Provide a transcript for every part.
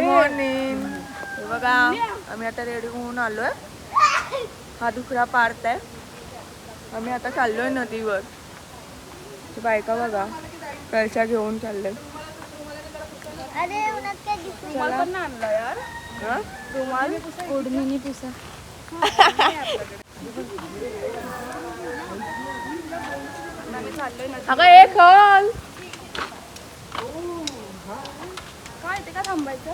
Morning. हे बघा आम्ही आता रेडी होऊन आलोय. हा दुसरा पार्ट आहे. आम्ही आता चाललोय नदीवर. बायका बघा कळशा घेऊन चालले. रुमाल पण आणला यार. रुमाल ओढणीने पुसा. अगं एक हल काय ते का थांबायचं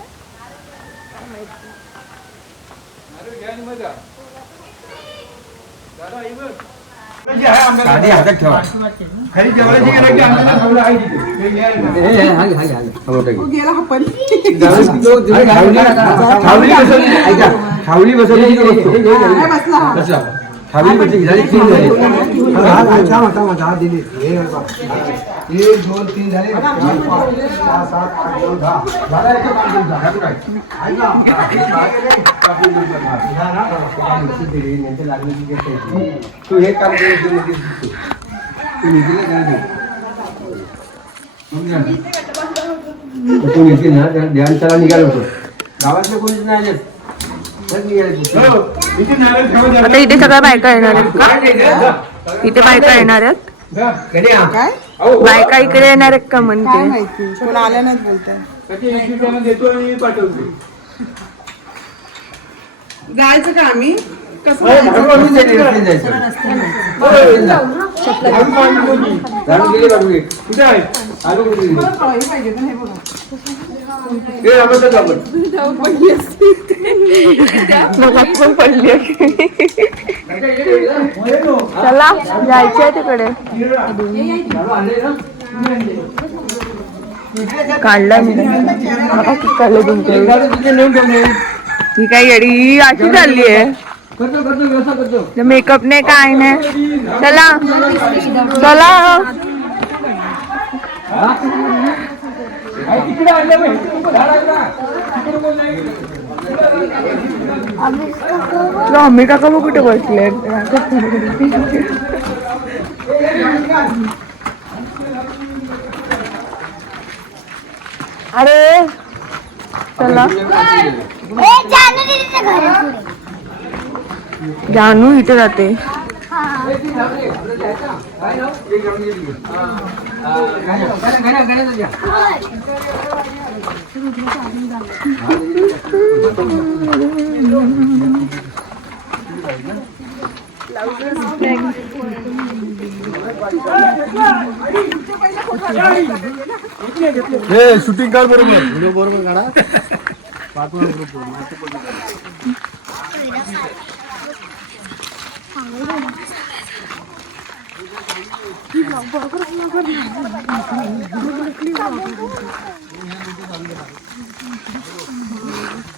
साधी हातात ठेवा. खाली जेवायची गेलं की आमच्या सगळं आहे तिथे. खावली बसवली बसला खावली बसली झाली 3 झाली. 1 2 3 झाले 4 5 6 7 8 9 10 झाला. एक काम झाला काय ऐका तू हे काम तू येते ना त्या ध्यान त्याला निघालो होतो. गावातले कोणीच नाही आता इथे सगळ्या बायका येणार आहेत का? इथे बायका येणार आहेत. काय बायका इकडे येणार आहेत का म्हणते. काय माहिती कोण आल्या नाहीत बोलताय. जायचं का आम्ही कसं पाहिजे पण हे बघा पडली. चला जायचंय तिकडे. काढला मी काढलं तुमच्या. ही काय येडी अशी चालली आहे. मेकअप नाही काय नाही. चला चला आम्ही काका मग कुठे बसले. अरे चला जानू इथे जाते. शूटिंग काढ बरोबर बरोबर काढा.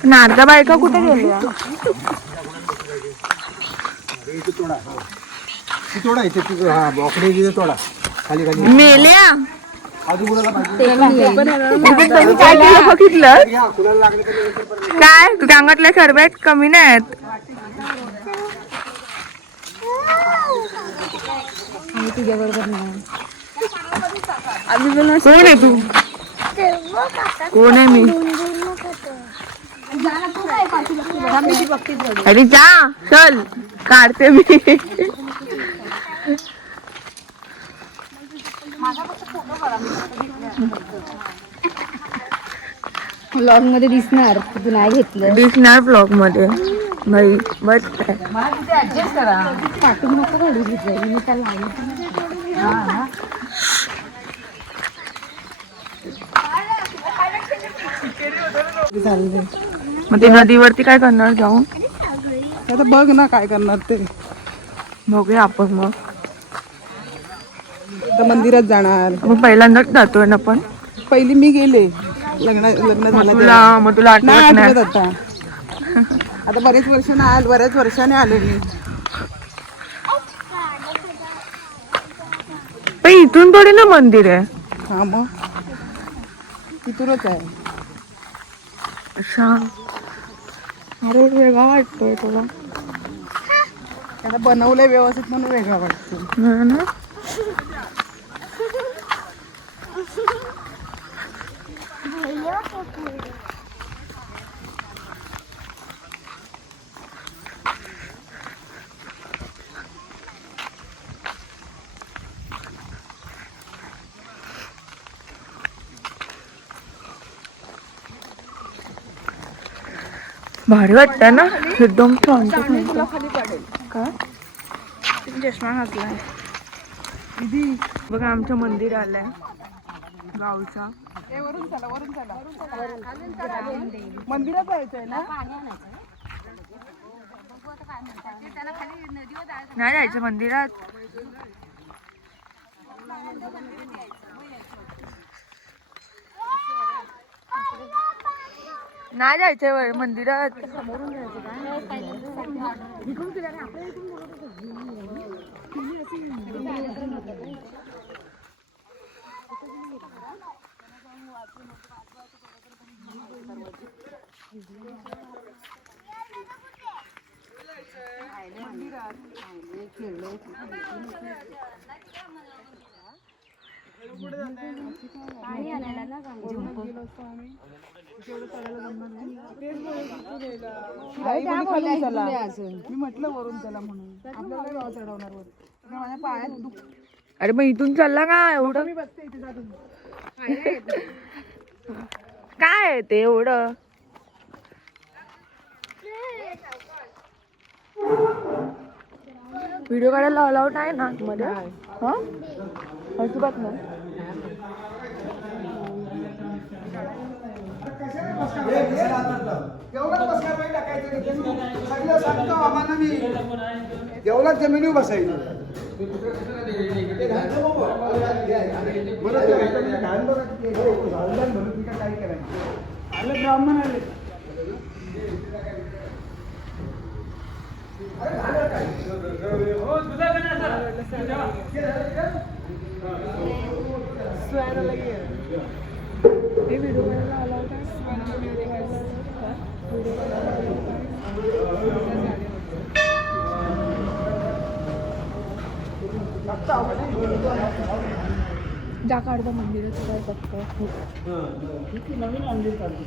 नारदा बायका कुठे गेल्या. तोडा इथे हा बोकडे तोडा खाली खाली मेल्या. बघितलं काय तुझ्या अंगातल्या सर्वात कमी नाहीत. कोण आहे तू. कोण आहे मी. अरे जा चल काढते मी. ब्लॉग मध्ये दिसणार तू नाही घेतलं. दिसणार ब्लॉग मध्ये भाई बस काय. पाठवून नको काढू घेतलं मी त्याला मग ते नदीवरती काय करणार जाऊन. आता बघ ना काय करणार ते. बघूया आपण मग. तर मंदिरात जाणार. मग पहिल्यांदाच जातोय ना पण. पहिली मी गेले लग्न झालं तेव्हा. मग तुला नाही आठवत नाही. आठवत आता. आता बरेच वर्षाने आले मी. पण इथून थोडी ना मंदिर आहे. हा मग तिथूनच आहे. अच्छा अरे वेगळा वाटतोय तुला. त्याला बनवलंय व्यवस्थित म्हणून वेगळा वाटतो. ना भारी वाटतं ना एकदम शांत तुला शांत. खाली पडेल. काय चष्मा घातलाय. बघा आमचं मंदिर आलंय गावचा. वरून चला वरून चला. मंदिरात जायचंय ना. नाही जायचं मंदिरात. नाही जायचंय मंदिरात. मी म्हटलं वरून चला म्हणून. आपल्याला गाव चढवणार वर. माझ्या पायात दुख. अरे मग इथून चालला का एवढं? मी बसते इथे जा तुम्ही. काय आहे ते एवढं? व्हिडिओ काढायला अलाउड आहे ना मध्ये? हा अजिबात नाही. देवळात जमिनीवर बसायचं. काय करायचं आले ब्राह्मण आले. व्हिडिओ काढायला अलाउड आहे. जा काढता मंदिराचं काय फक्त. नवीन मंदिर काढतो.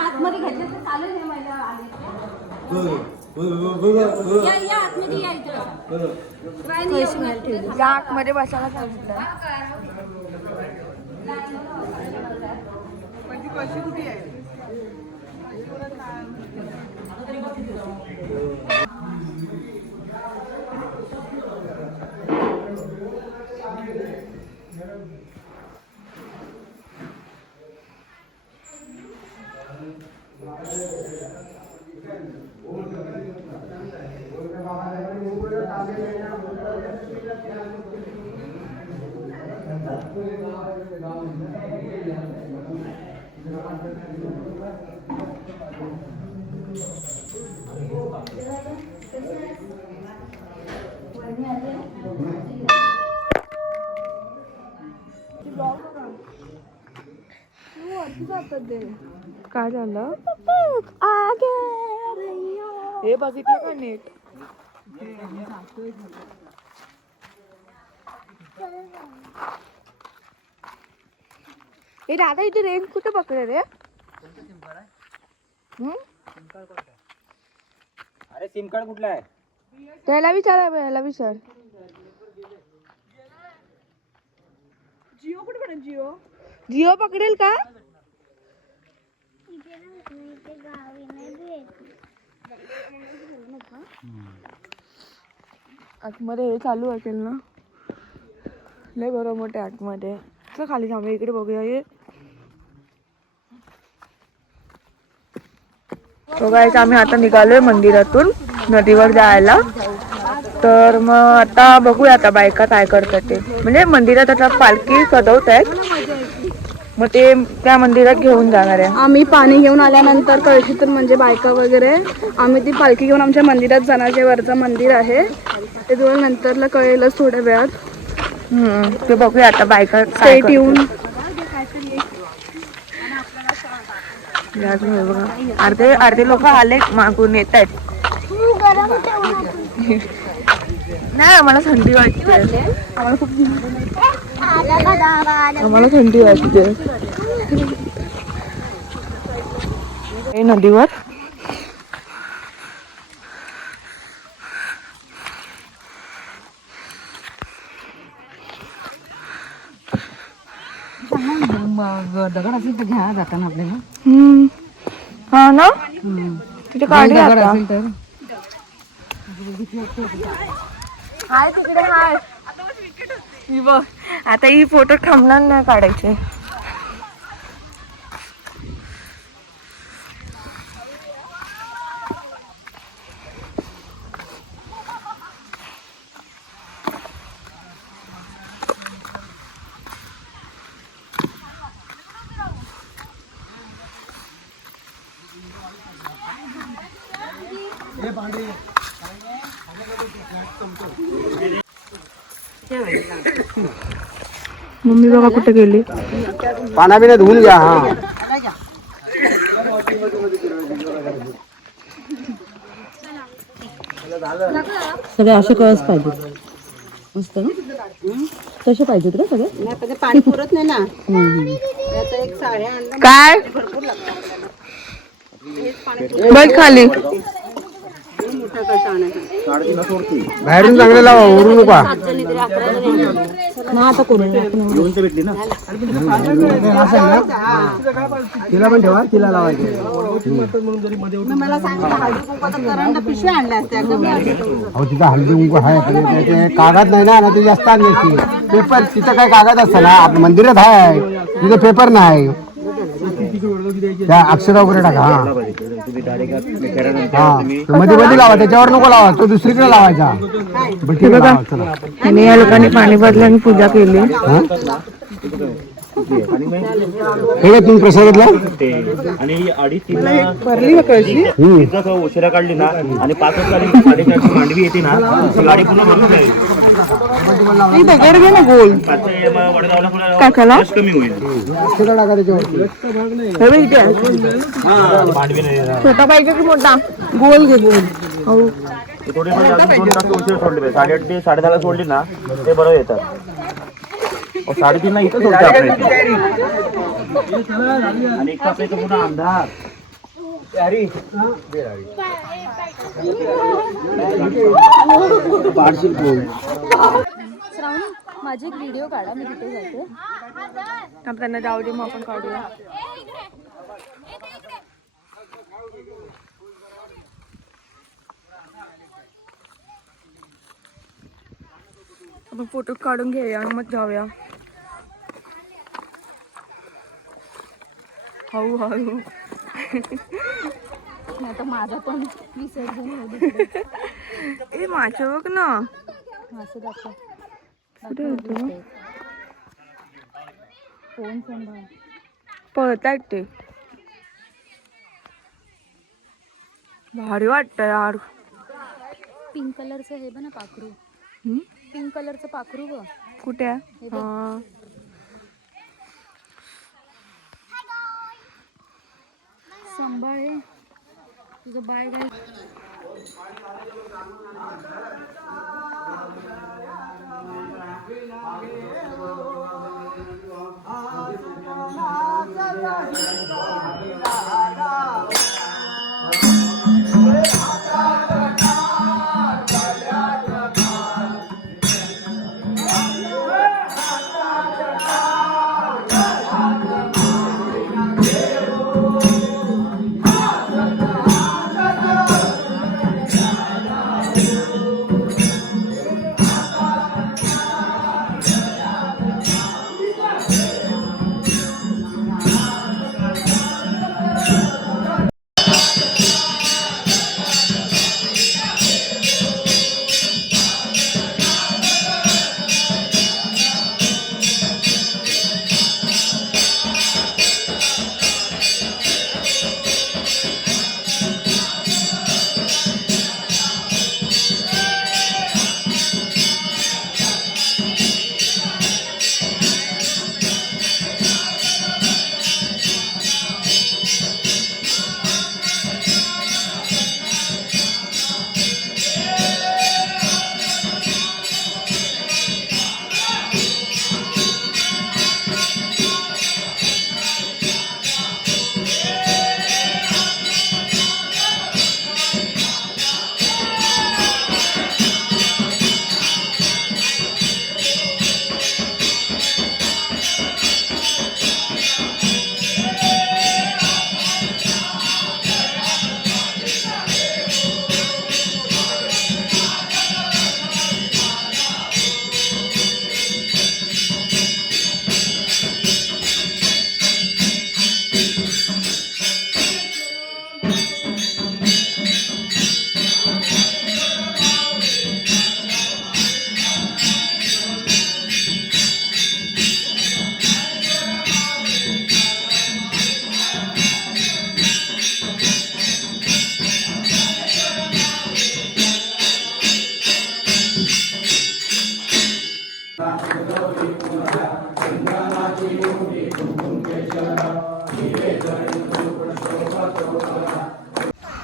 आतमध्ये घेतलं तर चालेल हे महिला आले. या आतमध्ये या इथे. या आतमध्ये बसायला सांगितलं. पण ती कशी कुठे आहे. काय झालं? हे बघितलं का नीट? हे दादा इथे रेंज कुठे पकडे रे? अरे सिम कार्ड कुठला आहे? त्याला विचार. जिओ कुठे पडेल. जिओ पकडेल का? आतमध्ये हे चालू असेल ना. लय बरं मोठे आतमध्ये. चल खाली थांबा इकडे बघूया. हे बघायचं आम्ही आता निघालोय मंदिरातून नदीवर जायला. तर मग आता बघूया आता बायका काय करतात ते. म्हणजे मंदिरात आता पालखी सजवत आहेत. मग ते त्या मंदिरात घेऊन जाणार आहे. आम्ही पाणी घेऊन आल्यानंतर कळशीतून म्हणजे बायका वगैरे आम्ही ती पालखी घेऊन आमच्या मंदिरात जाणार, जे वरचं मंदिर आहे ते तुला नंतरला कळेलच थोड्या वेळात. ते बघूया आता बायका स्टेट येऊन अर्धे लोक आले मागून येत आहेत. नाही आम्हाला थंडी वाटते, आम्हाला थंडी वाटते. नदीवर दगड असेल तर घ्या जाताना आपल्याला. हा ना, तिथे गाडी दगड आता असेल तर हाय तिकडे हाय. ही बघ आता ही फोटो थांबणार नाही काढायचे. मम्मी बघा कुठे गेली. पाना बिना धुवून घ्या. हा सगळे असे कळस पाहिजे, मस्त ना तसे पाहिजेत रे सगळे. पाणी पुरत नाही ना. काय बघ खाली बाहेरून चांगले लावा, ओरू नका. ना आता कोण तिला पण ठेवा, तिला लावायचे. मला सांगितलं पिशव्या आणल्या असत्या. अहो तिथं हळदी कुंकू आहे, ते कागद नाही ना, ते जास्त आणली असती. पेपर तिथं काय कागद असतं ना, आपलं मंदिरात आहे तिथं पेपर नाही. त्या अक्षरा वगैरे टाका. हा मध्ये मध्ये लावा, त्याच्यावर नको लावा, तो दुसरीकडे लावायचा. आणि या लोकांनी पाणी बदल आणि पूजा केली. हे तुम्ही प्रसादातला आणि 2:30 भरली का कळशी? उशिरा काढली ना आणि 5 वाजता 4:30 मांडवी येते ना, ती गाडी पूर्ण भरून जाईल. ही दगड घे ना गोल. टाकायला कमी होईल. अक्षरा टाका त्याच्यावरती. छोटा पाहिजे की मोठा? गोल घे गोल. थोडी उशीर सोडली, 8:30 ते 10:30 सोडली ना ते बरोबर येतात. 3:30 ला इथं सोडते आपल्या इथे. आणि एक आपल्या इथं पुन्हा अंधार. माझी एक व्हिडिओ काढा, मी तिथे जाते. त्यांना जाऊ दे, मग आपण काढूया. आपण फोटो काढून घेऊया आणि मग जाऊया. हळू हळू. आता माझा पण विसर्जन होईल. ए माझ्या बघ ना, असं दाखव. कुठे होतो फोन सांभाळ. पळतायत ते. भारी वाटतं यार. पिंक कलरचं हे बघ ना पाखरू. पिंक कलरचं पाखरू ग. कुठे आहे? हा सांभाळ हे. तुझं बाय गाय.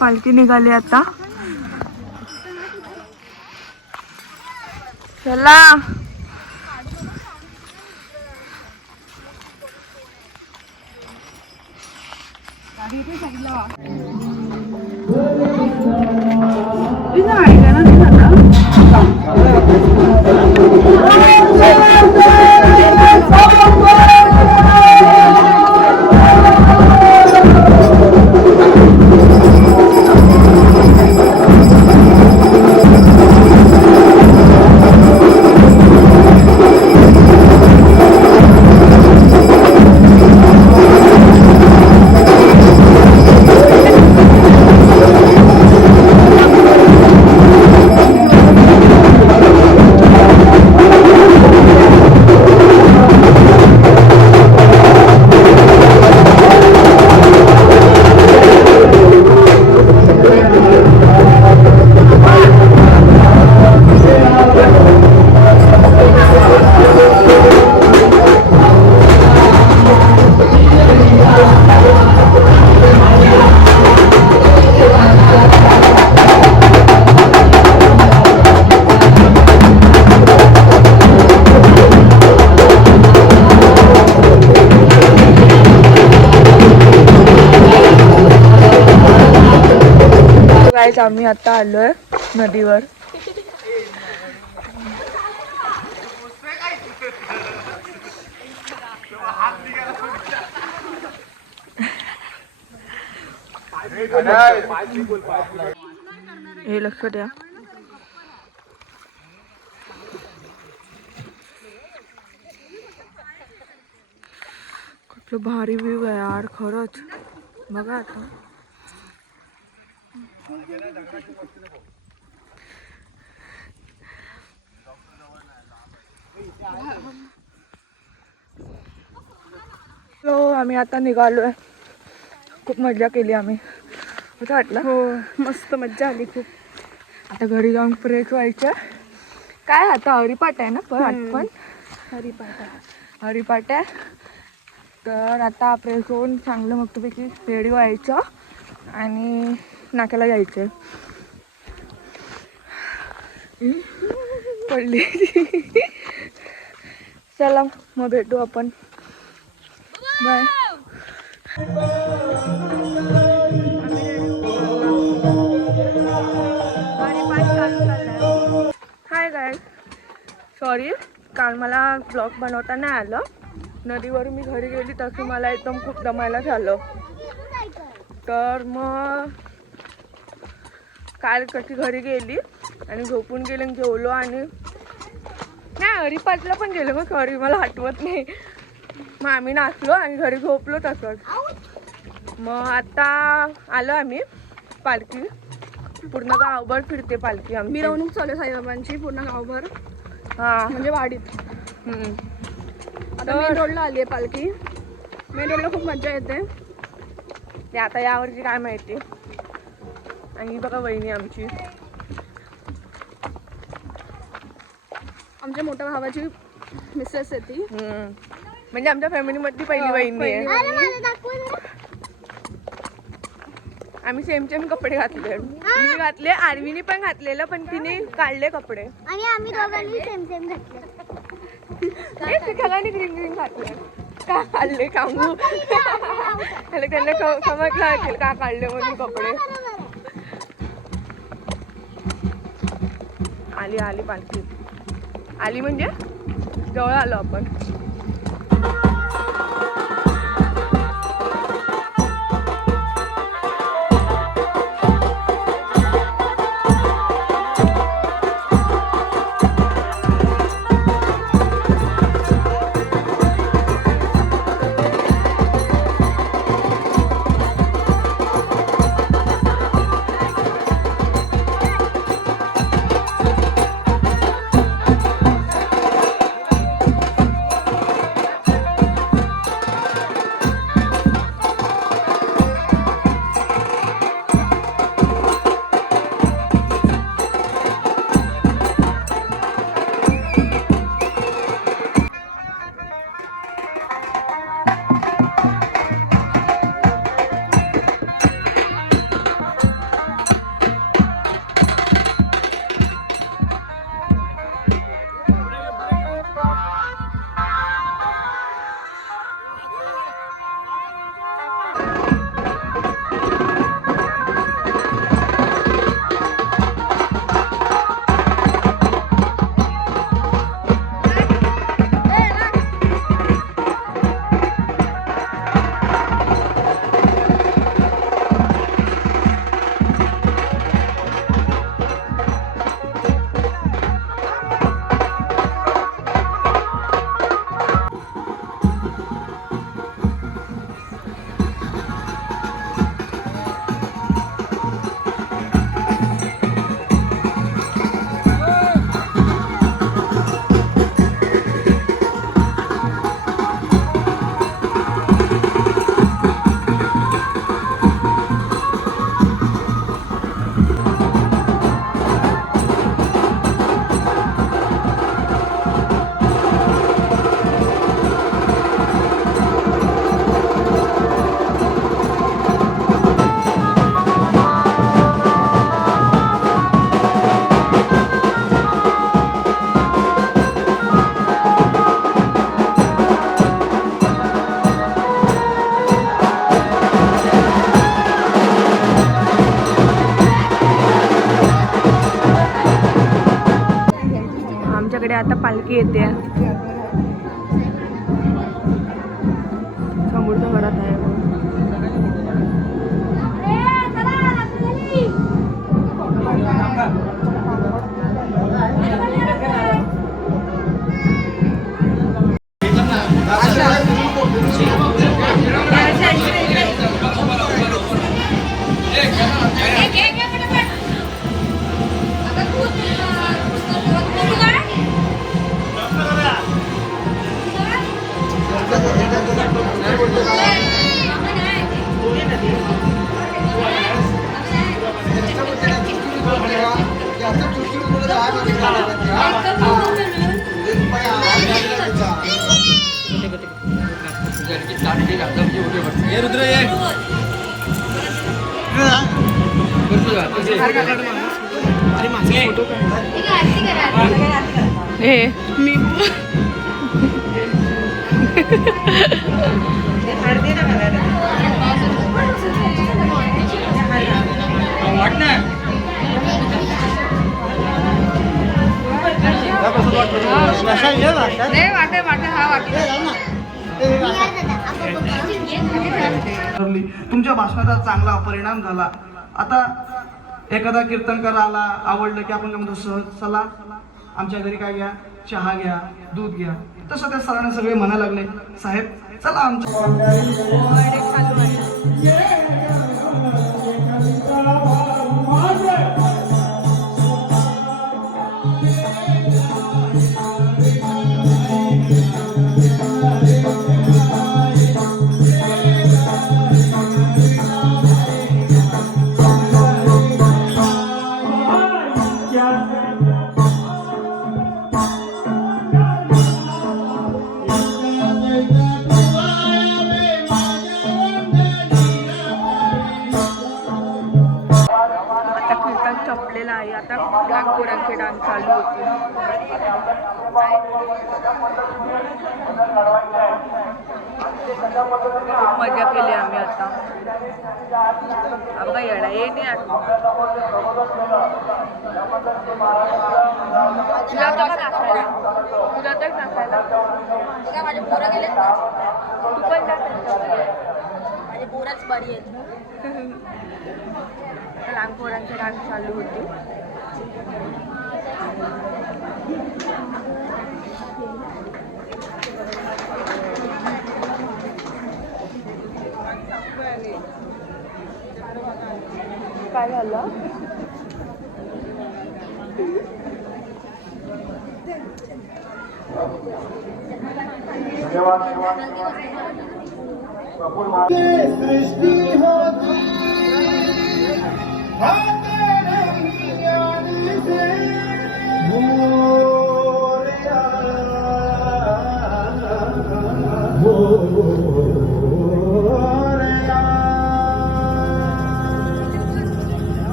पालखी निघाली आता. चला गाईज आम्ही आता आलोय नदीवर. हे लक्ष द्या. कुठलं भारी व्ह्यू आहे यार खरंच. बघा आता आम्ही आता निघालोय. खूप मजा केली आम्ही. कसं वाटलं? हो मस्त मज्जा आली खूप. आता घरी जाऊन फ्रेश व्हायचं. काय आता हरिपाठ आहे ना पण हरिपाठ आहे. तर आता फ्रेश होऊन चांगलं मस्तपैकी रेडी व्हायचं आणि नाक्याला जायचं. पडली. चला मग भेटू आपण. बाय. हाय गाय, सॉरी काल मला ब्लॉग बनवता नाही आलं. नदीवरून मी घरी गेली तसं मला एकदम खूप दमायला झालं. तर मग काल कशी घरी गेली आणि झोपून गेले, जेवलो आणि नाही हरिपाठला पण गेलो. मग सॉरी मला आठवत नाही. मग आम्ही नाचलो आणि घरी झोपलो तसंच. मग आता आलो आम्ही. पालखी पूर्ण गावभर फिरते पालखी आम्ही. मिरवणूक चालू आहे साईबाबांची पूर्ण गावभर. हां म्हणजे वाडीत. आता मेन रोडला आली आहे पालखी. मेन रोडला खूप मजा येते. ते आता यावरची काय माहिती. आणि बघा वहिनी आमची, आमच्या मोठ्या भावाची मिसेस आहे ती. म्हणजे आमच्या फॅमिलीमधली पहिली वहिनी आहे. आम्ही सेम सेम कपडे घातले. मी घातले, आरवीने पण घातलेलं पण तिने काढले कपडे आणि आम्ही दोघांनी सेम सेम घातले. सगळ्यांनी ग्रीन ग्रीन घातले. का काढले सांगू? त्यांना समजलं असेल का काढले म्हणून कपडे. आली आली पालखी आली म्हणजे जवळ आलो आपण. आता पालखी येते. समोरच्या घरात आहे. मी तुमच्या भाषणाचा चांगला परिणाम झाला. आता एखादा कीर्तनकार आला आवडलं की आपण काय म्हणतो सहज चला आमच्या घरी काय घ्या, चहा घ्या, दूध घ्या. तसं त्या सरांना सगळे म्हणायला लागले साहेब चला आमच्या संपलेला आहे. आता पोरांचे डान्स चालू होते. खूप मजा केली आम्ही. आता अगं येडा ये नाही तुला तर नाचायला माझे पोरं गेले तू पण माझे पोरच बरी आहेत. लहान पोरांचे डान्स चालू होते. काय झालं?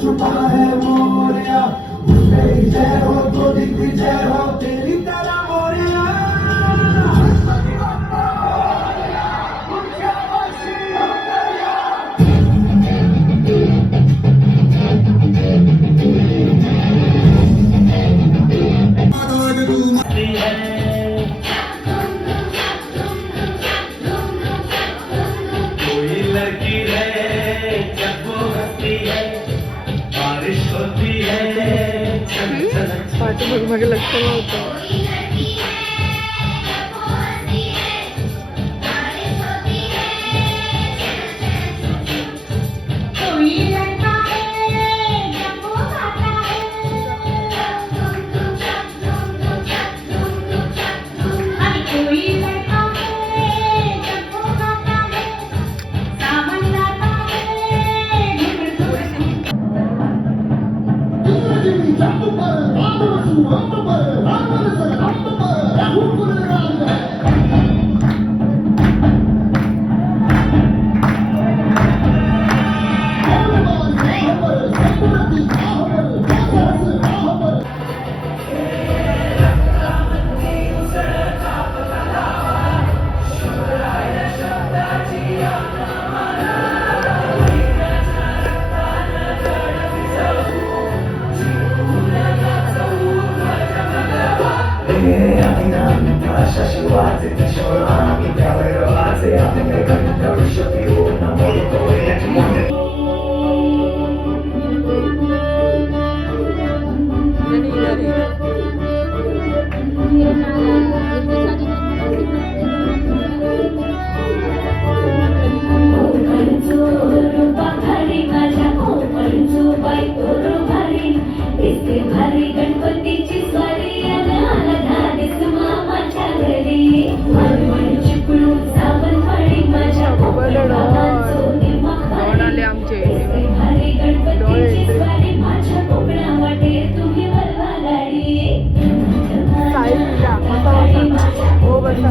छुपा है मोरिया तेरी जय हो तो दिग्विजय हो तेरी तरह मोरिया कोई लड़की है जब वो हंसती है बारिश होती है माझ्या लक्ष नव्हतं. I'm गणपतीची स्वारी मामाच्या घरी चिपळूण सावंतवाडी माझ्या आले आमचे गणपतीची स्वारी माझ्या कोकणा वाटे तुम्ही वरवा गाडी हो बसा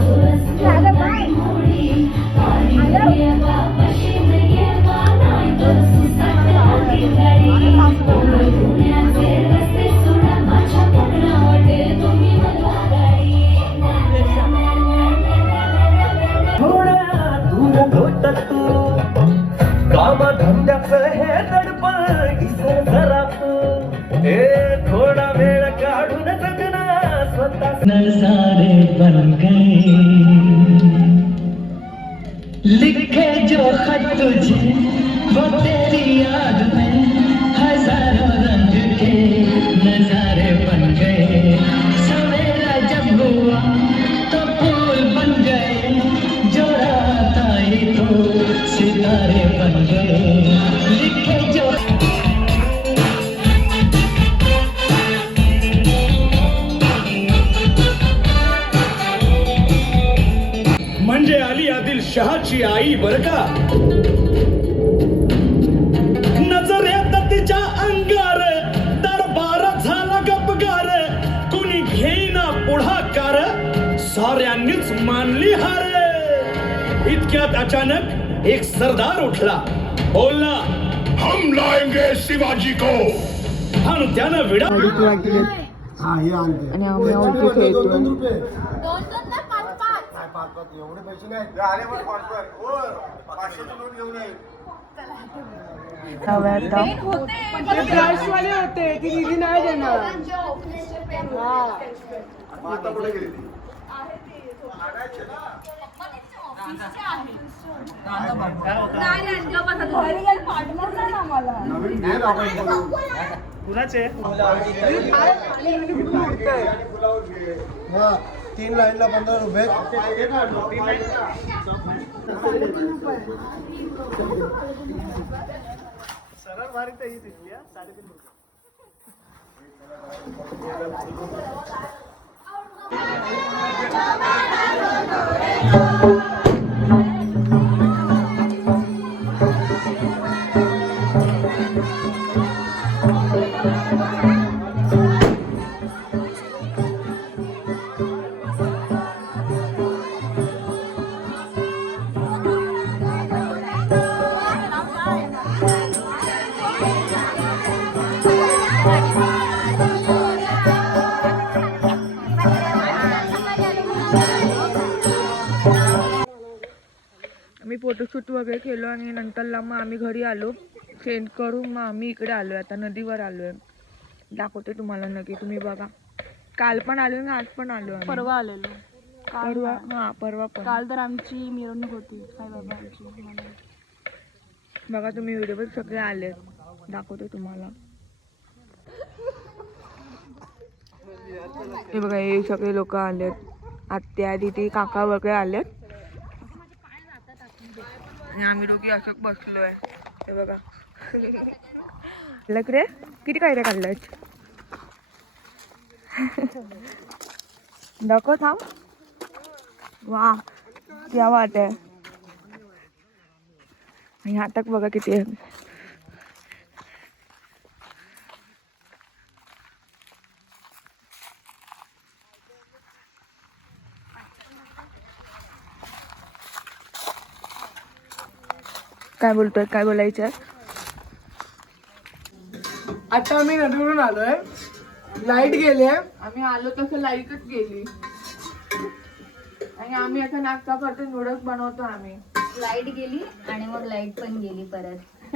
कामधंद्याचं हे दडपण इसर जरा तू थोडा वेळ काढून जगना स्वतः नजारे बन गए लिखे जो खत तुझे वो तेरी याद में हजारों रंग के नजारे बन गए सवेरा जब हुआ तो फूल बन गए जो रात आई तो सितारे बन गए लिखे जो म्हणजे अली आदिल शहाची आई बर का नजरेत तिच्या अंगार दरबार झाला गपगार कुणी घेईना पुढाकार साऱ्यांनीच मानली हार इतक्यात अचानक एक सरदार उठला बोलला हम लाएंगे शिवाजी को आणि त्यानं विडा हा हे आणते आणि आम्ही आवडती खेळतो एवढे पैसे नाही होते ती दिदी नाही देणार कुणाचे 3 लाईनला 15 रुपये सरळ भारी तर ही दिसली 3.5 रुपये आम्ही फोटोशूट वगैरे केलो आणि नंतरला मग आम्ही घरी आलो चेंज करून मग आम्ही इकडे आलोय आता नदीवर आलोय दाखवते तुम्हाला नदी तुम्ही बघा काल पण आलो ना आज पण आलो परवा आलेलो परवा हा परवा पण काल तर आमची मिरवणूक होती साईबाबांची बघा तुम्ही व्हिडिओ सगळे आलेत दाखवते तुम्हाला हे बघा हे सगळे लोक आलेत आत्या दिदी काका वगैरे आलेत आणि आम्ही दोघी असं बसलोय हे बघा रे किती काय रे काढलाय दाखव थांब वा क्या बात आहे आणि हातात बघा किती आहे काय बोलतोय काय बोलायचं आता आम्ही नदीवरून आलोय लाईट गेली आम्ही आलो तसं लाईटच गेली आणि आम्ही आता नाश्ता करतो नूडल्स बनवतो आम्ही लाईट गेली आणि मग लाईट पण गेली परत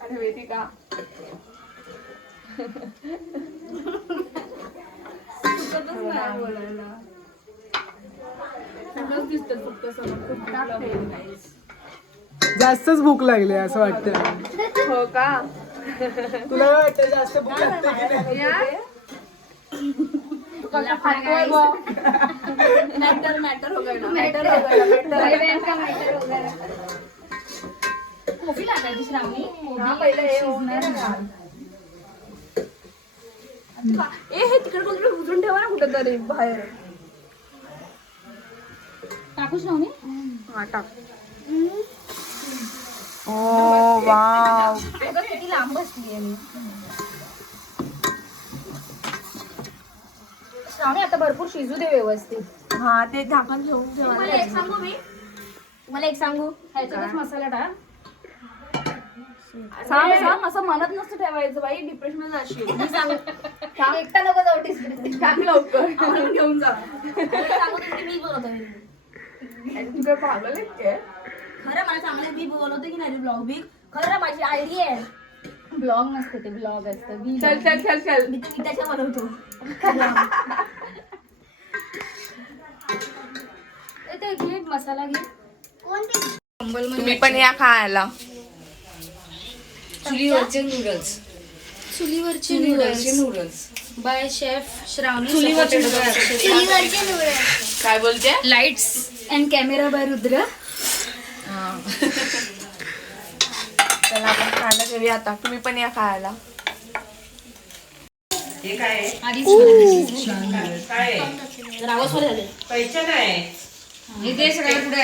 अरे वेदिका पूर्णच दिसतात फक्त समोर खूप भूक लागली. जास्तच भूक लागली असं वाटतं. हो का तुला काय वाटतं जास्त भूक लागते की नाही? मॅटर हो गया ना कॉफी लागायची श्रावणी. हे तिकडे कोणतरी उतरून ठेवा ना कुठेतरी बाहेर. टाकू श्रावणी. हा टाक. ओ वाव. अगं किती लांब बसलीये मी. श्रावणी आता भरपूर शिजू दे व्यवस्थित. हा ते झाकण घेऊन तुम्हाला एक सांगू मी. तुम्हाला एक सांगू. ह्याच्यातच मसाला टाक. सांग सांग असं मनात नसतं ठेवायचं बाई डिप्रेशन जाशील. मी सांगू. एकटा नको जाऊ टिस्पिट. टाक लवकर आम्हाला घेऊन जा. सांगू तुम्ही मी बोलवतो. तू काय पागल आहे काय? खरं मला चांगलं मी बोलवतो की नाही ब्लॉग बिग. खरं माझी आयडिया आहे. ब्लॉग नसतं ते ब्लॉग असतं. चल चल चल चल. मी त्याच्या बनवतो. ते घे मसाला घे. तुम्ही पण या खायला. चुलीवरचे नूडल्स बाय शेफ श्रावणी. चुलीवरचे काय बोलते? Lights and camera by Rudra. चला आपण खायला घेऊया आता. तुम्ही पण या खायला. रावस झाले इथे सगळ्या पुढे